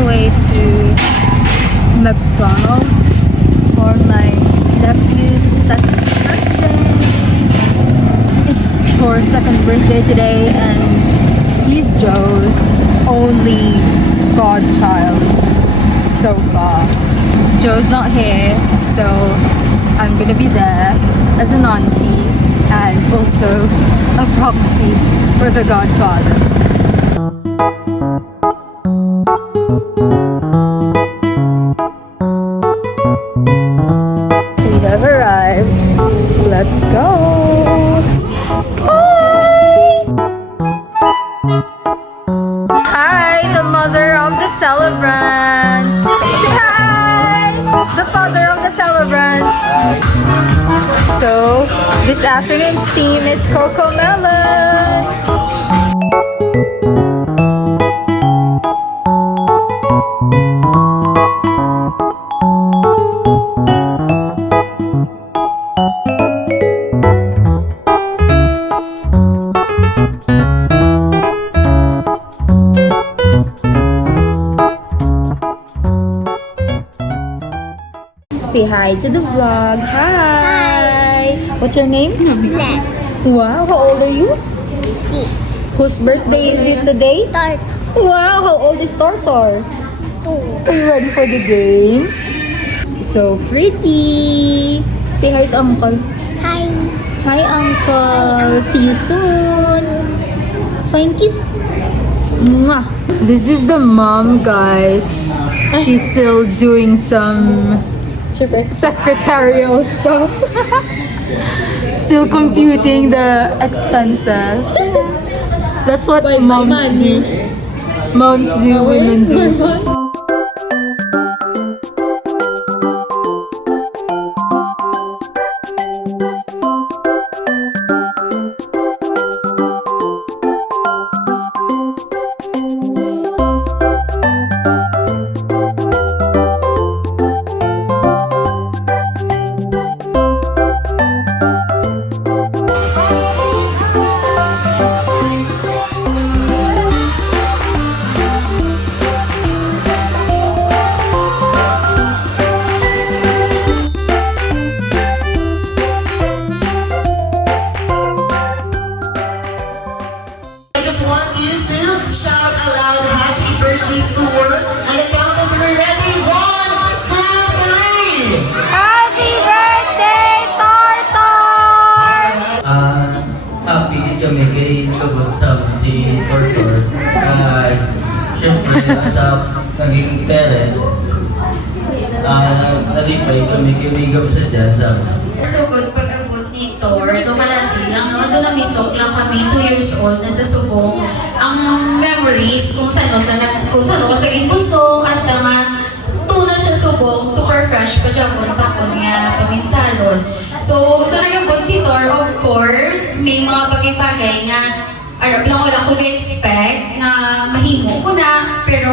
the way to McDonald's for my nephew's second birthday. It's Thor's second birthday today, and he's Joe's only godchild so far. Joe's not here, so I'm gonna be there as an auntie and also a proxy for the godfather. We have arrived. Let's go. Bye. Hi, the mother of the celebrant. Say hi. The father of the celebrant. So, this afternoon's theme is Coco Melon. Say hi to the vlog. Hi. What's your name? Lex. Wow, how old are you? 6. Whose birthday is it today? Tart. Wow, how old is Tartar? 2. Are you ready for the games? So pretty. Say hi to Uncle. Hi. Hi, Uncle. See you soon. Fine kiss. Mwah. This is the mom, guys. She's still doing some secretarial stuff. Still computing the expenses. That's what moms do. Moms do, women do. Shout aloud, happy birthday, Thor. And the count of three, ready? 1, 2, 3. Happy birthday, Tartar! Happy kami kay kabot sa si Tortor. Siyempre, sa naging parent, nalipay kami kimigam sa dyan sa So good pag-abot ni Thor, dumalasi lang, no? Doon namisok lang kami, 2 years old, nasa subong. Ang memories, kung saan ko sa ibusong, hasta nga, tuna siya subong, super fresh pa dyan sa kunya, paminsalon. So, sa nag-abot si Thor, of course, may mga bagay-bagay nga, arap lang wala ko expect na mahimo ko na, pero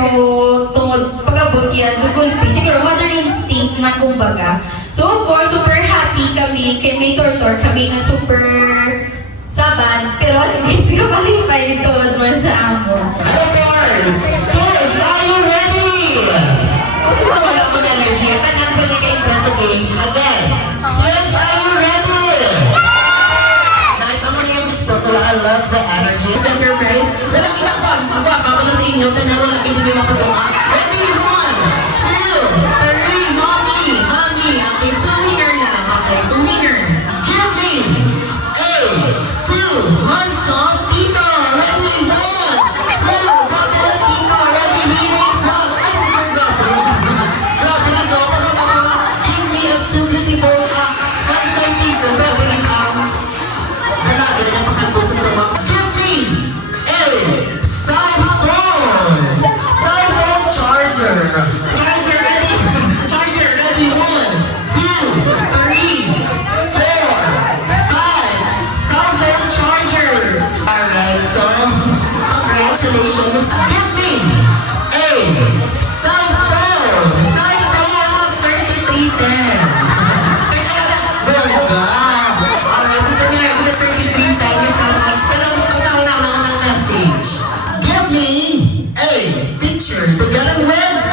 tungod pag-abot yan, dugulpi, siguro mother instinct man kumbaga. So of course, super happy kami kay may Tortor, kami nga super saban, pero at least kapalipay ito man sa amon. Of course. Kids, are you ready? Wala mo na energy. Tanan pa nag-impress sa games. Again. Kids, are you ready? Nice. Amo niyo gusto ko lang. I love the energy. Center praise. Wala kita pa. Mapapala sa inyo. Tanan wala kita di makasama. Ready? 1, 2, 3. Mommy. Ang team 2 winner lang. Okay, 2 winners. Give me a 2 one song. Tito. Ready? 1, 2. Popular Tito. Ready? Meaning vlog. Ay, sister vlog. Grabe na to. Give me a 2 beautiful one song. Tito. Grabe na dalaga na pakanto sa trabaho. Give me a cellphone. Cellphone charger. Charger ready? Charger ready? 1, 2, 3, 4, 5. Cellphone charger. Alright, so congratulations. Give me a cellphone. Cellphone 3310. Teka lang. Alright, so sir nga, yung 3310 is pero kasama naman ng message. Give me a picture together with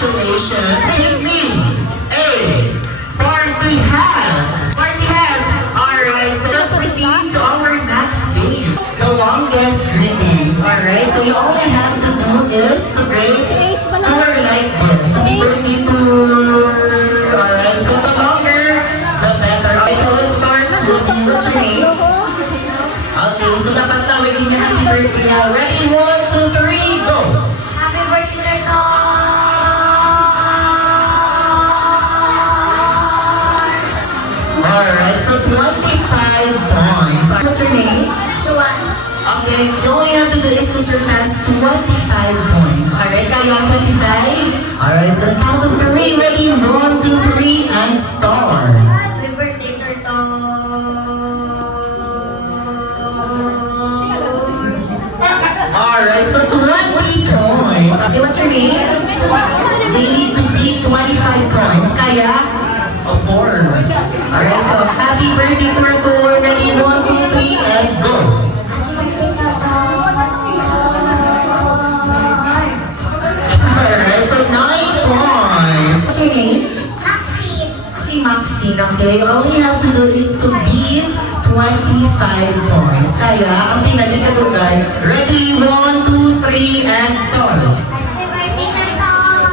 Congratulations. Give me a party hats. Party hats. Alright, so let's proceed to our next game. The longest greetings. Alright, so you all we have to do is to break tour like this. Happy birthday tour. Alright, so the longer, the better. Okay, so let's start with you. What's your name? Okay, so dapat na waging niya happy birthday. Ready? 1, 2, 3, go! Happy birthday, Tortor! Alright, so 25 points. What's your name? Tuwan. Okay, you only have to do is to surpass 25 points. Alright, kaya ang 25? Alright, then count to 3. Ready? 1, 2, 3, and start. Happy birthday, Tortor! Alright, so 20 points. Okay, what's your name? They need to beat 25 points. Kaya? Of course. Alright, so happy birthday to our tour. Ready? 1, 2, 3, and go. Alright, so 9 points. What's your name? Si Maxine, okay? All we have to do is to beat 25 points. Kaya, ang pinagkakadugay, ready, 1, 2, 3, and start. Happy birthday, Tortor!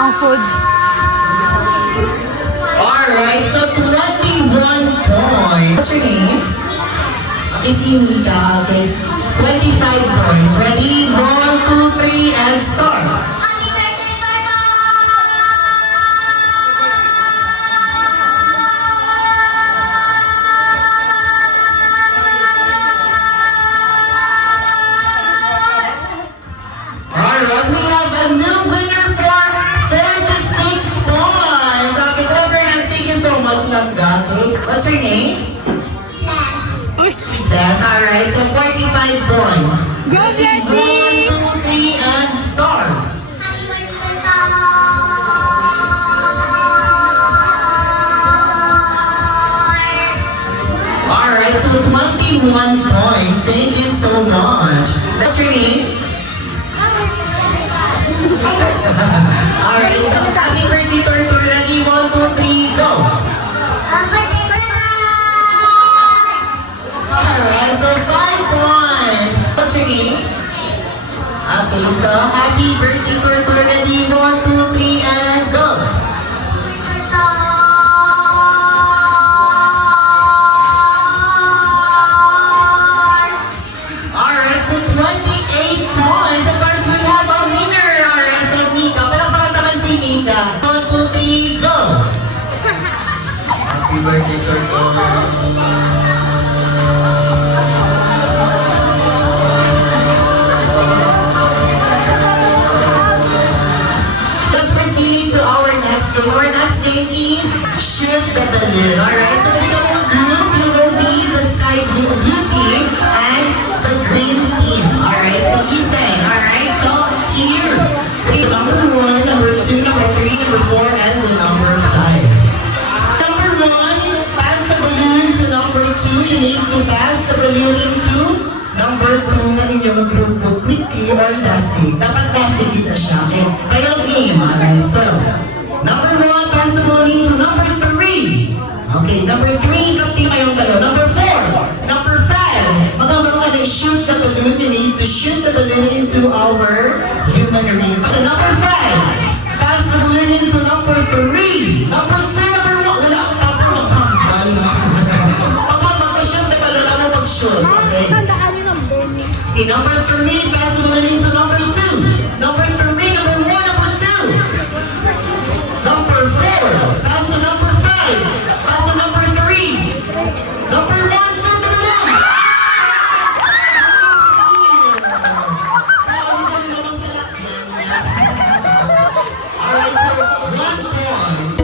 Ang food. Alright, so 21 points. What's your name? Okay, si Mika, okay? 25 points. Ready, 1, 2, 3, and start. Happy birthday, Tortor! Alright, we have a new winner for 46 points. Okay, clever hands, thank you so much, Langga. Okay, what's your name? Yes, alright, so 45 points. Go, Ready, Jessie! 1, 2, 3, and start. Happy birthday, Tortor! Alright, so 21 points. Thank you so much. What's your name? Alright, so happy birthday, Tortor. Ready, 1, 2, 3, go. Happy birthday, Tortor! Alright, so 5 points. What's your name? Okay, so happy birthday, Tortor. Ready, 1, 2, 3, and go. Alright, so 28 points. Of course, we have a winner. Alright, so Mika. Palakpakan naman si Mika. 1, 2, 3, go. Happy birthday, Tortor. Let's proceed to our next game. Our next game is Shoot the Balloon. Alright, so the becoming a group, you will be the Sky Blue team and the Green team. Alright, so listen. Alright, so here, number 1, number 2, number 3, number 4, and the number 5. Number 1, pass the balloon to number 2. You need to pass the balloon into number 2 na inyong grupo. Quickly or dasig. Dapat dasig kita siya. Okay? Kayo game. Alright, so number 1, pass the balloon to number 3. Okay, number 3, kapti kayong dalawa. Number 4, number 5. Magagawa na shoot the balloon. You need to shoot the balloon into our human ring. So number 5, pass the balloon into number 3. Number 2, number 1. Wala ang tapos maghambal. Baka mag-shoot na pala na mo mag-shoot. Okay? Okay, number 3, pass the balloon into number 2. Number 3, number 1, number 2. Number 4, pass to number 5. Pass to number 3. Number 1, shoot the balloon. Alright, so 1 point.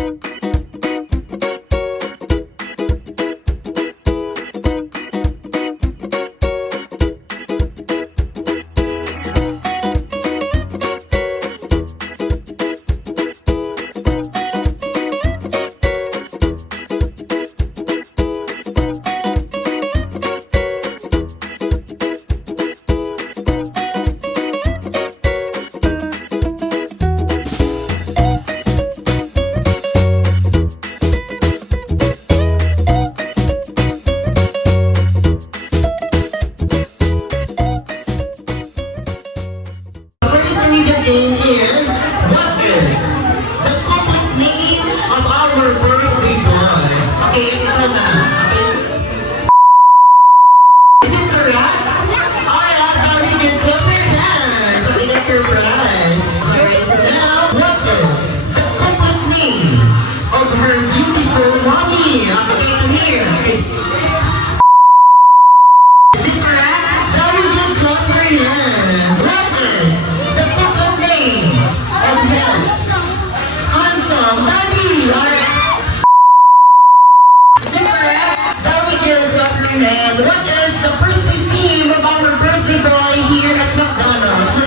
Hernandez, what is the birthday theme of our birthday boy here at McDonald's?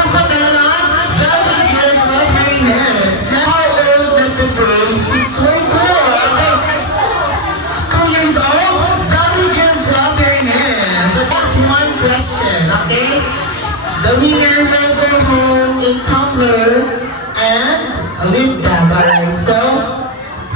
Acapella, very good Club Hernandez. How old did the boy si Coco? 2 years old? Very good Club Hernandez. So that's one question, okay? The winner will go home a tumbler and a lid bag, alright? So,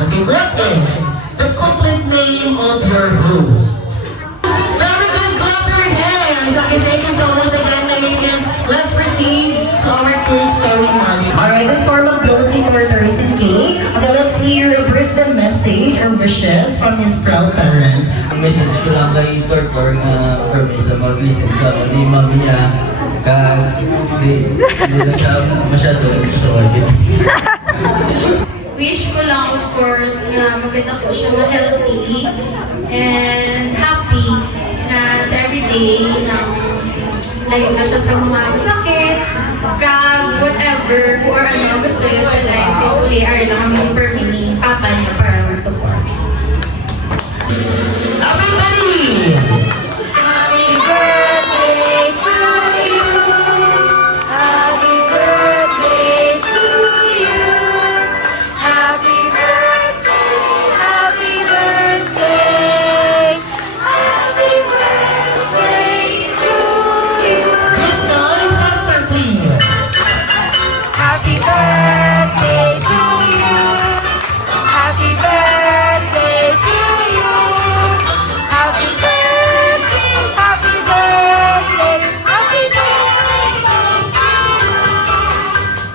okay, what is the complete name of your host? Very good, clap your hands! Okay, thank you so much again. My name is, let's proceed to our quick story money. Alright, in form of blowing or Thursday cake, okay, let's hear a birthday message or wishes from his proud parents. Ang message ko lang kay Tortor nga promise sa mag-listen sa ako ni Mami niya hindi lang siya masyado nagsusulit. Wish ko lang, of course, na maganda po siya healthy and happy na sa everyday nang layo na siya sa mga sakit, whatever, or ano gusto niya sa life is uli lang kami ni Permini, papa niya para mag-support. Everybody! Happy birthday to you. Happy birthday to you. Happy birthday, happy birthday. Happy birthday to you. This time, faster please. Happy birthday to you. Happy birthday to you. Happy birthday, happy birthday, happy birthday.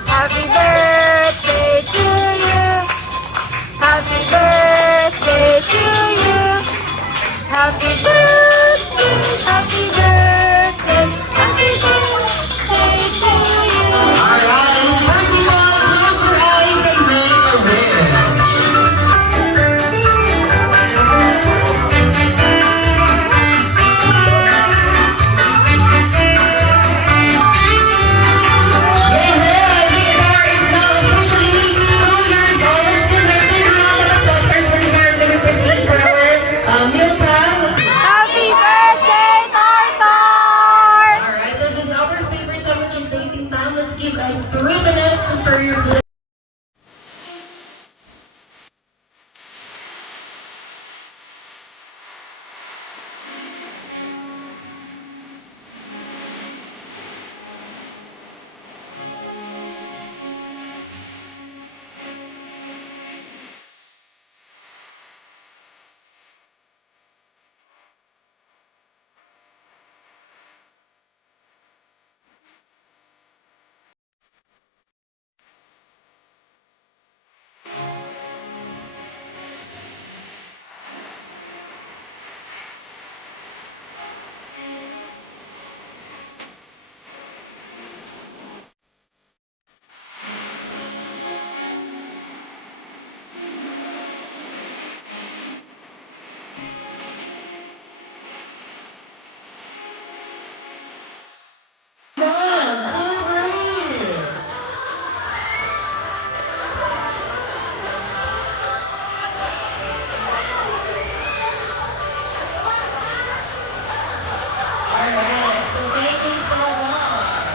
Happy birthday to you. Happy birthday to you. Happy birthday, happy birthday, happy birthday to you. Alright, birthday boy, close your eyes and make a wish. Yay, Victor is now officially 2 years old. Let's give a big round of applause for Sir Victor. We're going to proceed for our meal time. Happy birthday, Tartar! Alright, this is our favorite time, which is dating time. Let's give us 3 minutes to serve your food. Alright, so thank you so much.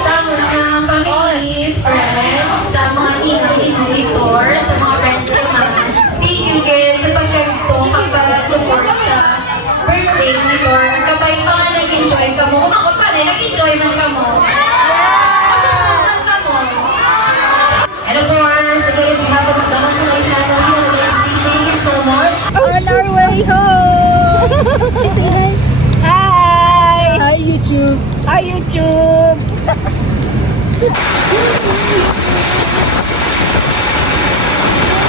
Sa mga family, friends, sa mga inang-inang sa mga friends naman, thank you guys sa pagkagto, pagpag-support sa birthday ni Tor. Kapag pa nga nag-enjoy ka mo, ako pa rin, nag-enjoy man ka mo. Kapasuhan ka mo. And of course, again, on behalf of McDonald's Life Family, thank you so much. On our way home! Say hi. Hi! Hi, YouTube. Hi, YouTube.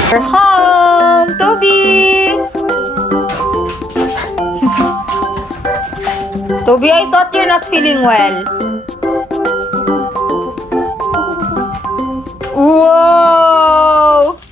We're home, Toby. Toby, I thought you're not feeling well. 哇！